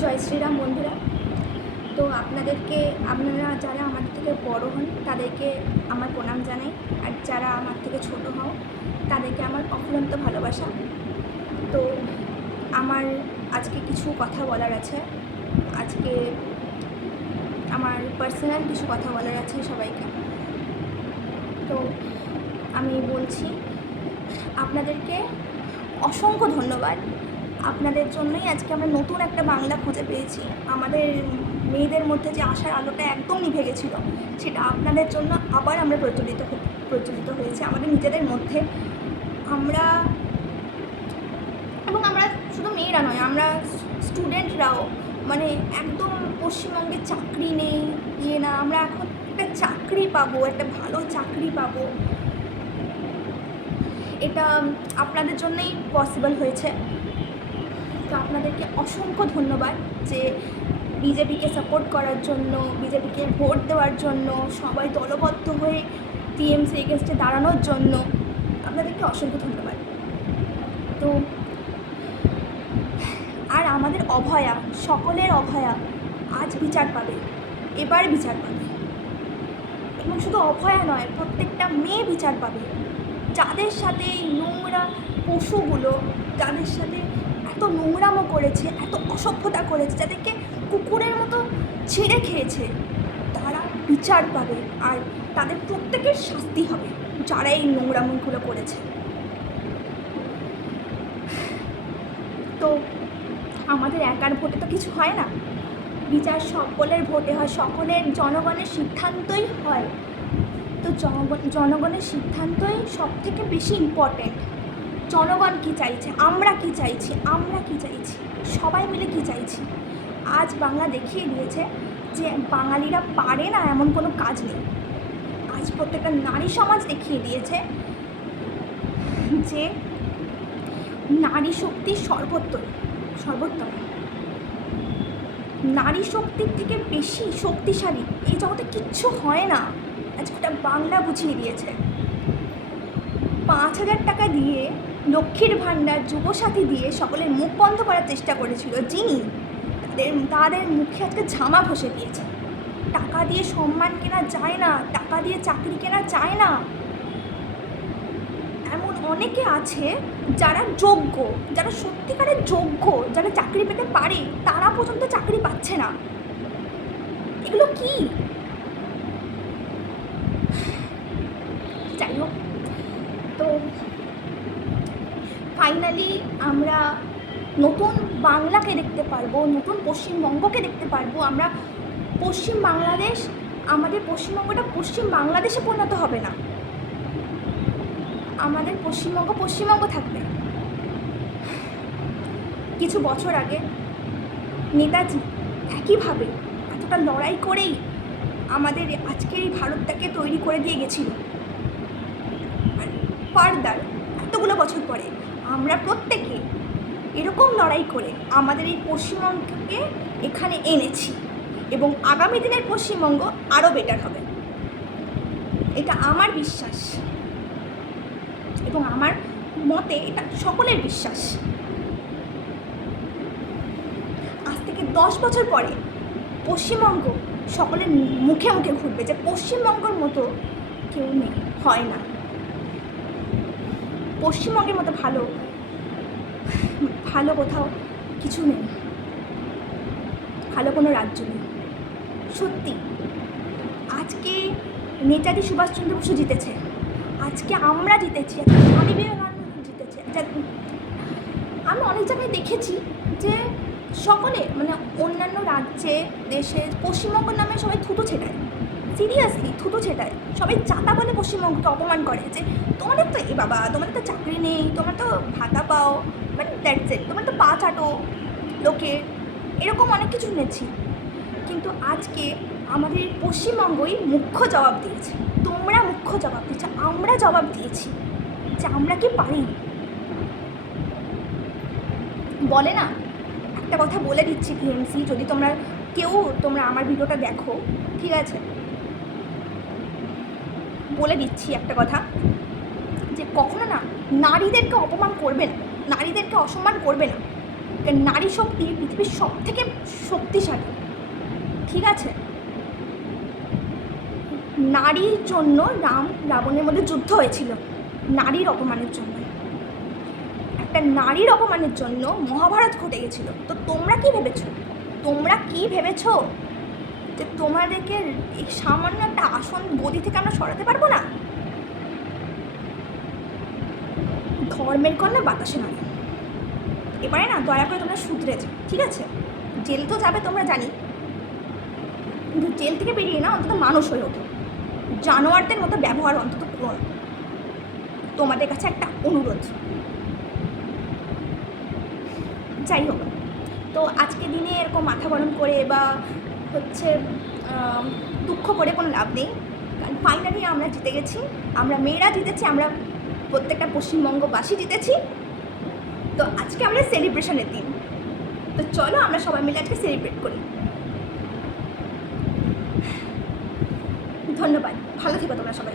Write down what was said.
জয় শ্রীরাম বন্ধুরা। তো আপনারা যারা আমাদের থেকে বড় হন তাদেরকে আমার প্রণাম জানাই, আর যারা আমার থেকে ছোট হও তাদেরকে আমার অফুরন্ত ভালোবাসা। তো আমার আজকে কিছু কথা বলার আছে, আজকে আমার পার্সোনাল কিছু কথা বলার আছে সবাইকে। তো আমি বলছি, আপনাদেরকে অসংখ্য ধন্যবাদ। আপনাদের জন্যই আজকে আমরা নতুন একটা বাংলা খুঁজে পেয়েছি। আমাদের মেয়েদের মধ্যে যে আশার আলোটা একদম নিভে গেছিলো, সেটা আপনাদের জন্য আবার আমরা প্রজ্বলিত হয়েছে আমাদের নিজেদের মধ্যে। আমরা শুধু মেয়েরা নয়, আমরা স্টুডেন্টরাও মানে একদম পশ্চিমবঙ্গে চাকরি নেই না, আমরা এখন একটা চাকরি পাবো, একটা ভালো চাকরি পাবো। এটা আপনাদের জন্যই পসিবল হয়েছে। তো আপনাদেরকে অসংখ্য ধন্যবাদ যে বিজেপিকে সাপোর্ট করার জন্য, বিজেপিকে ভোট দেওয়ার জন্য, সবাই দলবদ্ধ হয়ে টিএমসি এগেনস্টে দাঁড়ানোর জন্য আপনাদেরকে অসংখ্য ধন্যবাদ। তো আর আমাদের অভয়া, সকলের অভয়া আজ বিচার পাবে, এবার বিচার পাবে। এবং শুধু অভয়া নয়, প্রত্যেকটা মেয়ে বিচার পাবে। যাদের সাথে এই নোংরা পশুগুলো, যাদের সাথে এত নোংরামো করেছে, এত অসভ্যতা করেছে, যাদেরকে কুকুরের মতো ছেড়ে খেয়েছে, তারা বিচার পাবে। আর তাদের প্রত্যেকের শাস্তি হবে যারা এই নোংরামোগুলো করেছে। তো আমাদের একার ভোটে তো কিছু হয় না, বিচার সকলের ভোটে হয়, সকলের জনগণের সিদ্ধান্তই হয়। তো জনগণের সিদ্ধান্তই সব থেকে বেশি ইম্পর্টেন্ট। জনগণ কী চাইছে, আমরা কি চাইছি, সবাই মিলে কি চাইছি। আজ বাংলা দেখিয়ে দিয়েছে যে বাঙালিরা পারে না এমন কোনো কাজ নেই। আজ প্রত্যেকটা নারী সমাজ দেখিয়ে দিয়েছে যে নারী শক্তি সর্বোত্তম। নারী শক্তির থেকে বেশি শক্তিশালী এই জগতে কিচ্ছু হয় না। আজ গোটা বাংলা বুঝিয়ে দিয়েছে। 5,000 টাকা দিয়ে, লক্ষ্মীর ভাণ্ডার, যুবসাথী দিয়ে সকলের মুখ বন্ধ করার চেষ্টা করেছিল যিনি, তাদের মুখে আজকে ঝামা ঘষে দিয়েছে। টাকা দিয়ে সম্মান কেনা যায় না, টাকা দিয়ে চাকরি কেনা যায় না। এমন অনেকে আছে যারা যোগ্য, যারা সত্যিকারের যোগ্য, যারা চাকরি পেতে পারে, তারা পর্যন্ত চাকরি পাচ্ছে না। এগুলো কি? যাই হোক, তো ফাইনালি আমরা নতুন বাংলাকে দেখতে পারবো, নতুন পশ্চিমবঙ্গকে দেখতে পারবো। আমরা পশ্চিম বাংলাদেশ, আমাদের পশ্চিমবঙ্গটা পশ্চিম বাংলাদেশে পরিণত হবে না, আমাদের পশ্চিমবঙ্গ থাকবে। কিছু বছর আগে নেতাজি একইভাবে এতটা লড়াই করেই আমাদের আজকের এই ভারতটাকে তৈরি করে দিয়ে গেছিল। আর ফার্দার এতগুলো বছর পরে আমরা প্রত্যেকে এরকম লড়াই করে আমাদের এই পশ্চিমবঙ্গকে এখানে এনেছি, এবং আগামী দিনের পশ্চিমবঙ্গ আরও বেটার হবে। এটা আমার বিশ্বাস, এবং আমার মতে এটা সকলের বিশ্বাস। আজ থেকে 10 বছর পরে পশ্চিমবঙ্গ সকলের মুখে মুখে ঘুরবে যে পশ্চিমবঙ্গের মতো কেউ নেই, হয় না। পশ্চিমবঙ্গের মতো ভালো কোথাও কিছু নেই, ভালো কোনো রাজ্য নেই। সত্যি আজকে নেতাজি সুভাষচন্দ্র বসু জিতেছে, আজকে আমরা জিতেছি, আজকে স্বামী বিবেকানন্দ জিতেছে। আমি অনেক জায়গায় দেখেছি যে সকলে মানে অন্যান্য রাজ্যে, দেশে পশ্চিমবঙ্গের নামে সবাই থুতু ছেটায়, সিরিয়াসলি থুতু ছেটায়। সবাই চাতা বলে পশ্চিমবঙ্গকে অপমান করে যে তোমাদের তো তোমাদের তো চাকরি নেই, তোমরা তো ভাতা পাও, বাট দ্যাটস ইট, তোমরা তো পা চাটো লোকের, এরকম অনেক কিছু শুনেছি। কিন্তু আজকে আমাদের পশ্চিমবঙ্গই মুখ্য জবাব দিয়েছে। তোমরা মুখ্য জবাব দিয়েছ, আমরা জবাব দিয়েছি যে আমরা কি পারি। বলে না, একটা কথা বলে দিচ্ছি টিএমসি, যদি তোমরা আমার ভিডিওটা দেখো, ঠিক আছে, বলে দিচ্ছি একটা কথা, যে কখনো না নারীদেরকে অপমান করবে না, নারীদেরকে অসম্মান করবে না। কারণ নারী শক্তি পৃথিবীর সব থেকে শক্তিশালী, ঠিক আছে? নারীর জন্য রাবণের মধ্যে যুদ্ধ হয়েছিল, নারীর অপমানের জন্য, একটা নারীর অপমানের জন্য মহাভারত ঘটে গেছিলো। তো তোমরা কি ভেবেছো যে তোমাদেরকে এই সামান্য একটা আসন গদি থেকে আমরা সরাতে পারবো না? ধর্মের কন্যা বাতাসে নয়। এবারে না দয়া করে তোমরা শুধরে যাও, ঠিক আছে? জেল তো যাবে তোমরা জানি, কিন্তু জেল থেকে বেরিয়ে না অন্তত মানুষ হয়ে ওঠো, জানোয়ারদের মতো ব্যবহার অন্তত করো না। তোমাদের কাছে একটা অনুরোধ। যাই হোক, তো আজকে দিনে এরকম মাথা গরম করে বা হচ্ছে দুঃখ করে কোনো লাভ নেই, কারণ ফাইনালি আমরা জিতে গেছি, আমরা মেয়েরা জিতেছি, আমরা প্রত্যেকটা পশ্চিমবঙ্গবাসী জিতেছি। তো আজকে আমরা সেলিব্রেশনের দিন, তো চলো আমরা সবাই মিলে আজকে সেলিব্রেট করি। ধন্যবাদ, ভালো থেকো তোমরা সবাই।